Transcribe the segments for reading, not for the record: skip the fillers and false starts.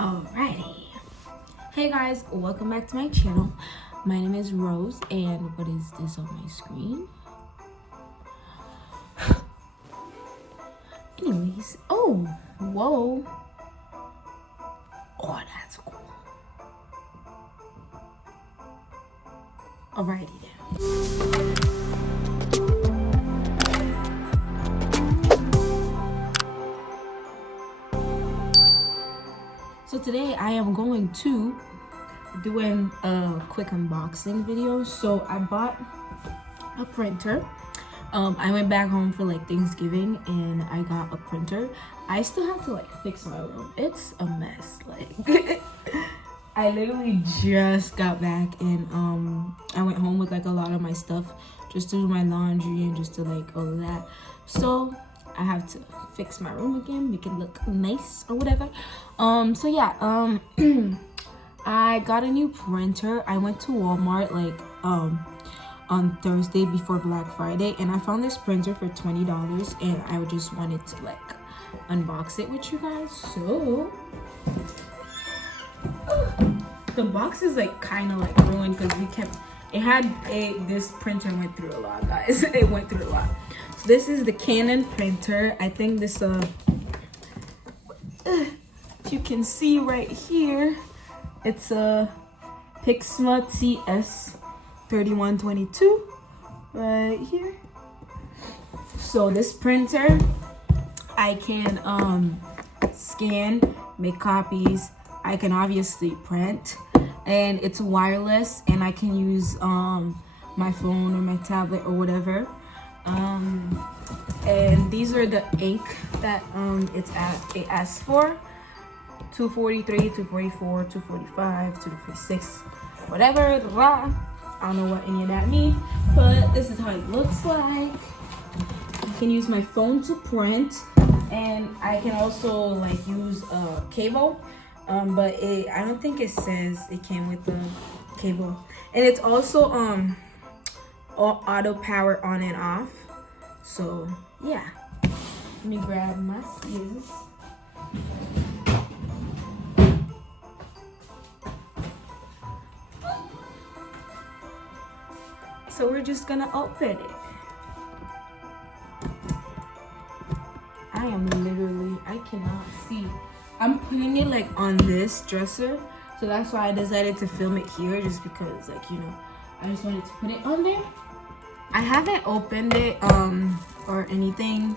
Alrighty. Hey guys, welcome back to my channel. My name is Rose, and what is this on my screen? Anyways, oh, whoa. Oh, that's cool. Alrighty then. So today I am going to do a quick unboxing video. So I bought a printer. I went back home for like Thanksgiving and I got a printer. I still have to like fix my room. It's a mess. Like I literally just got back and I went home with like a lot of my stuff just to do my laundry and just to like all of that. So I have to fix my room again, make it look nice or whatever. So yeah, I got a new printer. I went to Walmart like on Thursday before Black Friday, and I found this printer for $20, and I just wanted to like unbox it with you guys. So the box is like kind of like ruined because this printer went through a lot, guys. It went through a lot. So this is the Canon printer. I think this if you can see right here, it's a Pixma TS3122 right here. So this printer, I can scan, make copies. I can obviously print, and it's wireless, and I can use my phone or my tablet or whatever. And these are the ink that it asks for: 243, 244, 245, 246, whatever. I don't know what any of that means, but this is how it looks like. I can use my phone to print, and I can also like use a cable, but I don't think it says it came with the cable. And it's also auto power on and off. So yeah, let me grab my scissors. So we're just gonna open it. I cannot see. I'm putting it like on this dresser, so that's why I decided to film it here, just because like, you know, I just wanted to put it on there. I haven't opened it or anything,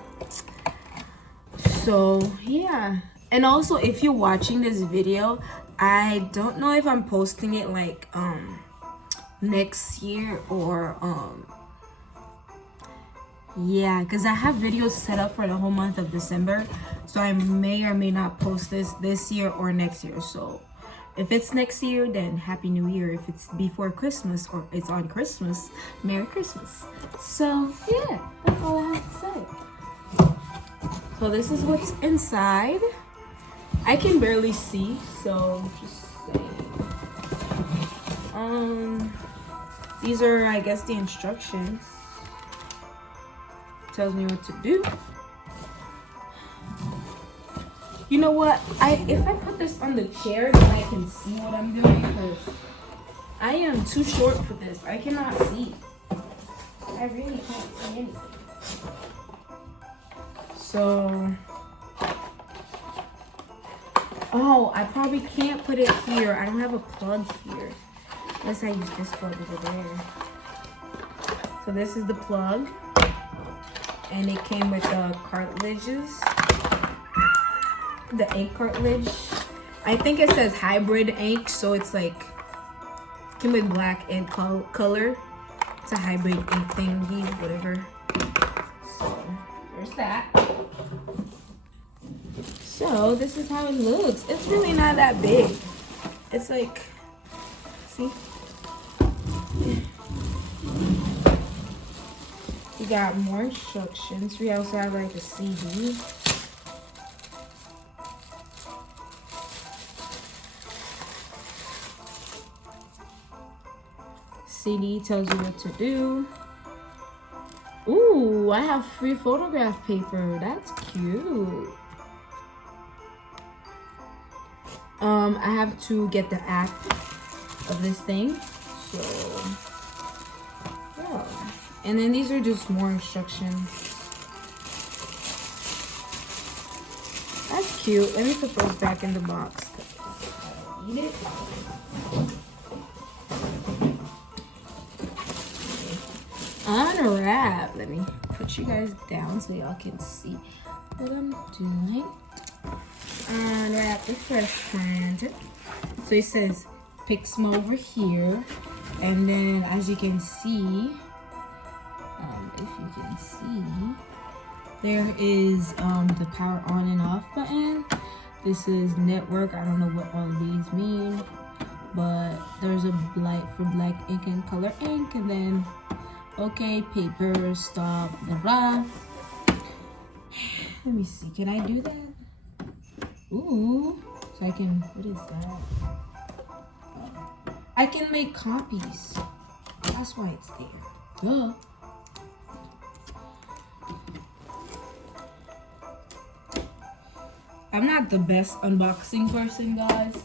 so yeah. And also, if you're watching this video, I don't know if I'm posting it like next year or yeah, because I have videos set up for the whole month of December, so I may or may not post this year or next year. So if it's next year, then Happy New Year. If it's before Christmas or it's on Christmas, Merry Christmas. So yeah, that's all I have to say. So this is what's inside. I can barely see, so just saying. These are, I guess, the instructions. Tells me what to do. You know what? If I put this on the chair, then I can see what I'm doing, because I am too short for this. I cannot see. I really can't see anything. So, oh, I probably can't put it here. I don't have a plug here. Unless I use this plug over there. So this is the plug. And it came with the cartridges. The ink cartridge. I think it says hybrid ink, so it's like came with black and color. It's a hybrid ink thingy, whatever. So there's that. So this is how it looks. It's really not that big. It's like, see? We got more instructions. We also have like a CD. CD tells you what to do. Ooh, I have free photograph paper. That's cute. I have to get the app of this thing. So yeah. And then these are just more instructions. That's cute. Let me put those back in the box. I don't need it. Unwrap. Let me put you guys down so y'all can see what I'm doing. Unwrap the fresh printer. So it says Pixma over here, and then as you can see, if you can see, there is the power on and off button. This is network. I don't know what all of these mean, but there's a light for black ink and color ink, and then okay, paper, stop, blah. Let me see, can I do that? Ooh, so I can, what is that? I can make copies. That's why it's there. Duh. I'm not the best unboxing person, guys,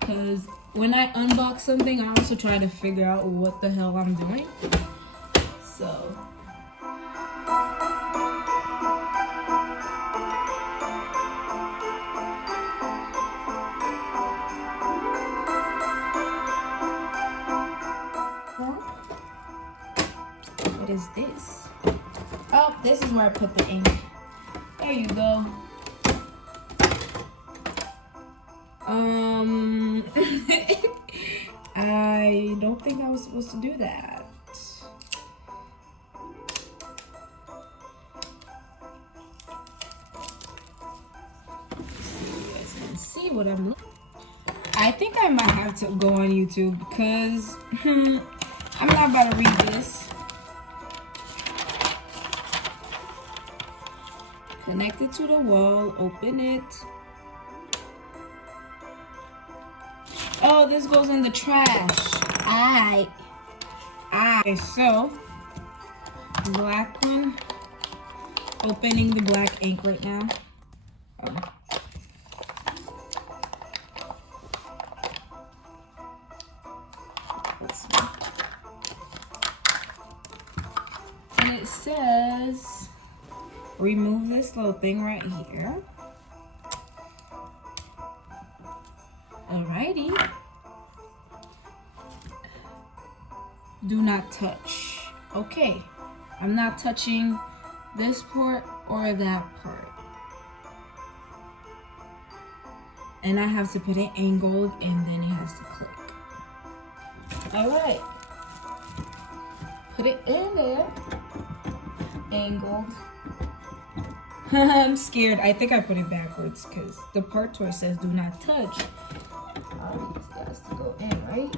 because when I unbox something, I also try to figure out what the hell I'm doing. So what is this? Oh, this is where I put the ink. There you go. I don't think I was supposed to do that. You guys can see what I'm looking. I think I might have to go on YouTube because I'm not about to read this. Connect it to the wall, open it. Oh, this goes in the trash. Okay, so black one. Opening the black ink right now. Oh. And it says, remove this little thing right here. Alrighty. Do not touch. Okay. I'm not touching this part or that part. And I have to put it angled and then it has to click. Alright. Put it in there. Angled. I'm scared. I think I put it backwards because the part where it says do not touch. I need these guys to go in, right?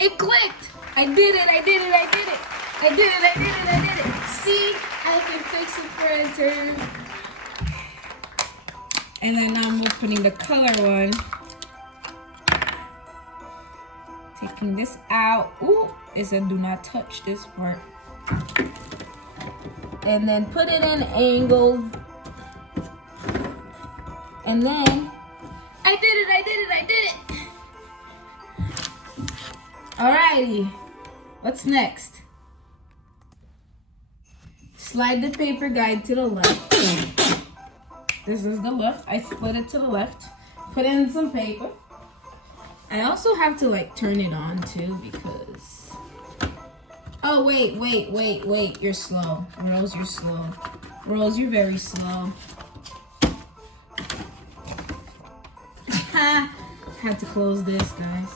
It clicked! I did it, I did it, I did it! I did it, I did it, I did it! See? I can fix a printer. And then I'm opening the color one. Taking this out. Ooh, it said do not touch this part. And then put it in angled. And then, I did it, I did it, I did it! Alrighty, what's next? Slide the paper guide to the left. This is the left. I split it to the left. Put in some paper. I also have to like turn it on too because... Oh, wait. You're slow. Rose, you're slow. Rose, you're very slow. Had to close this, guys.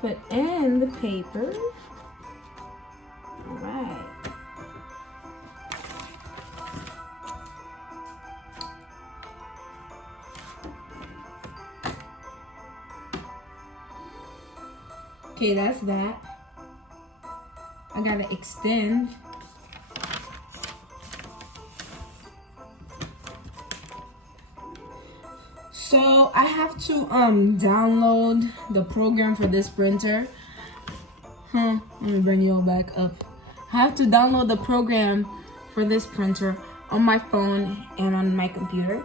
Put in the paper. All right. Okay, that's that. I gotta extend. So I have to download the program for this printer. Let me bring you all back up. I have to download the program for this printer on my phone and on my computer.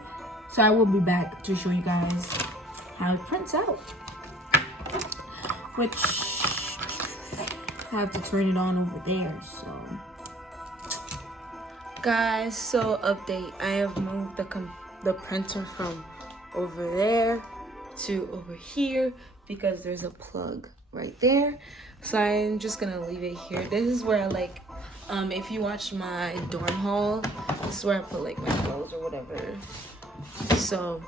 So I will be back to show you guys how it prints out. Which I have to turn it on over there, so. Guys, so update. I have moved the printer from over there to over here because there's a plug right there. So I'm just gonna leave it here. This is where I like, if you watch my dorm haul, this is where I put like my clothes or whatever. So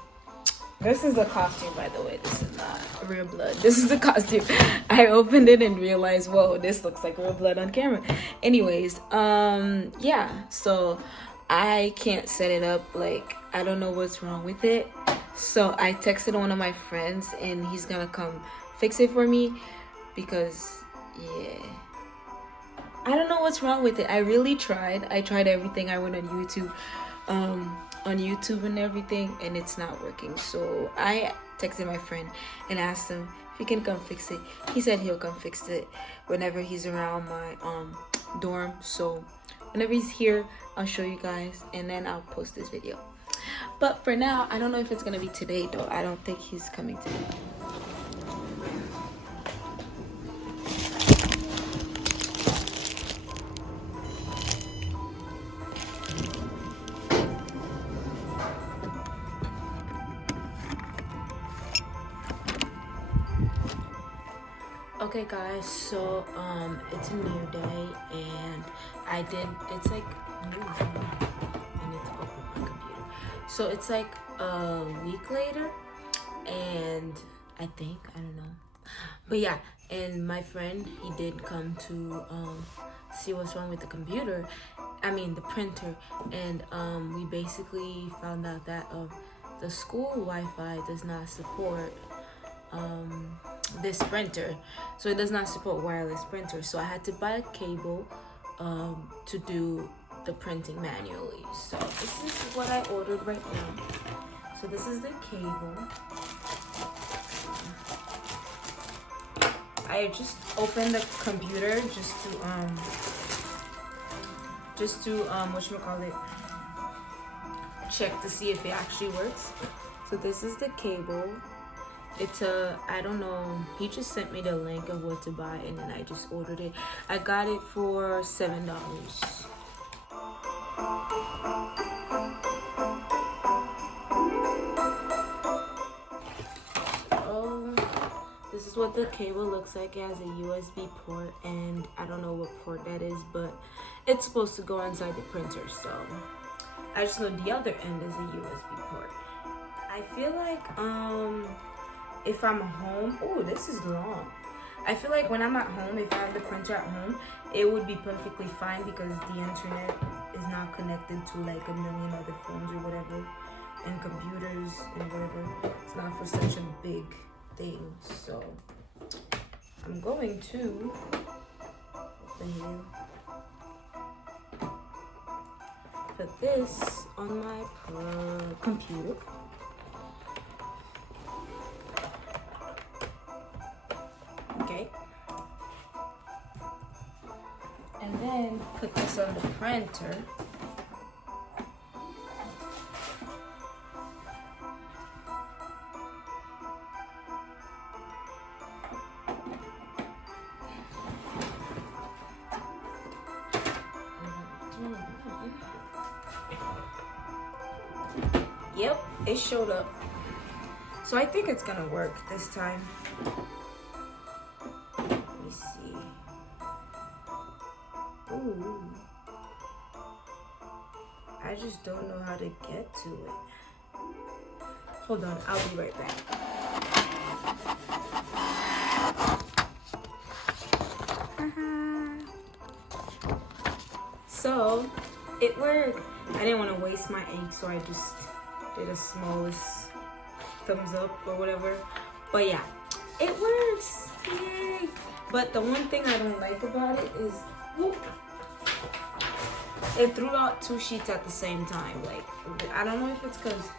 this is the costume, by the way. This is not real blood. This is the costume. I opened it and realized, whoa, this looks like real blood on camera. Anyways, yeah, so I can't set it up. Like, I don't know what's wrong with it. So I texted one of my friends and he's gonna come fix it for me because, yeah, I don't know what's wrong with it. I really tried. I tried everything. I went on YouTube and everything, and it's not working. So I texted my friend and asked him if he can come fix it. He said he'll come fix it whenever he's around my dorm. So whenever he's here, I'll show you guys and then I'll post this video. But for now, I don't know if it's gonna be today though. I don't think he's coming today. Okay guys, so it's a new day and it's like, I need to open my computer. So it's like a week later and I don't know. But yeah, and my friend, he did come to see what's wrong with the computer. I mean the printer, and we basically found out that the school Wi-Fi does not support this printer, so it does not support wireless printer. So I had to buy a cable to do the printing manually. So this is what I ordered right now. So this is the cable. I just opened the computer just to whatchamacallit, check to see if it actually works. So this is the cable. It's I don't know, he just sent me the link of what to buy and then I just ordered it. I got it for $7. Oh, this is what the cable looks like. It has a USB port and I don't know what port that is, but it's supposed to go inside the printer. So I just know the other end is a USB port. I feel like if I'm home, oh, this is long. I feel like when I'm at home, if I have the printer at home, it would be perfectly fine because the internet is not connected to like a million other phones or whatever, and computers and whatever. It's not for such a big thing. So I'm going to put this on my computer. Okay, and then put this on the printer. Yep, it showed up. So I think it's gonna work this time. Ooh. I just don't know how to get to it. Hold on, I'll be right back. So it worked. I didn't want to waste my ink, so I just did a smallest thumbs up or whatever. But yeah, it works. Yay! But the one thing I don't like about it is, whoop, it threw out 2 sheets at the same time. Like, I don't know if it's because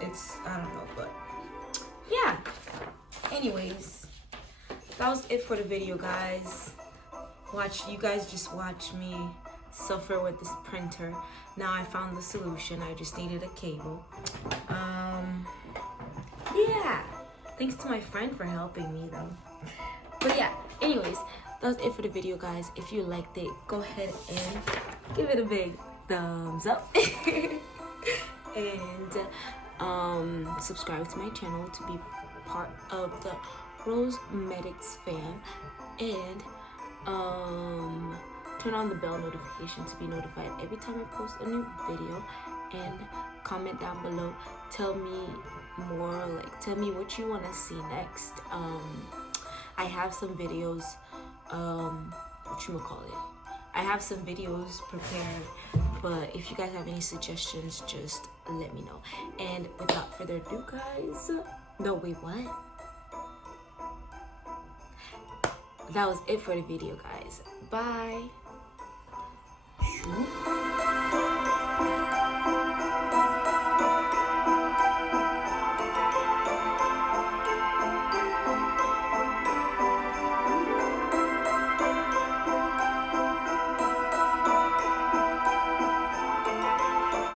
I don't know, but yeah. Anyways, that was it for the video, guys. You guys just watch me suffer with this printer. Now I found the solution. I just needed a cable. Yeah, thanks to my friend for helping me though. But yeah, anyways, that was it for the video, guys. If you liked it, go ahead and give it a big thumbs up. And subscribe to my channel to be part of the RoseMetics fam, and turn on the bell notification to be notified every time I post a new video. And comment down below, tell me more, like tell me what you want to see next. I have some videos, I have some videos prepared, but if you guys have any suggestions, just let me know. And without further ado, guys, no, wait, what? That was it for the video, guys. Bye.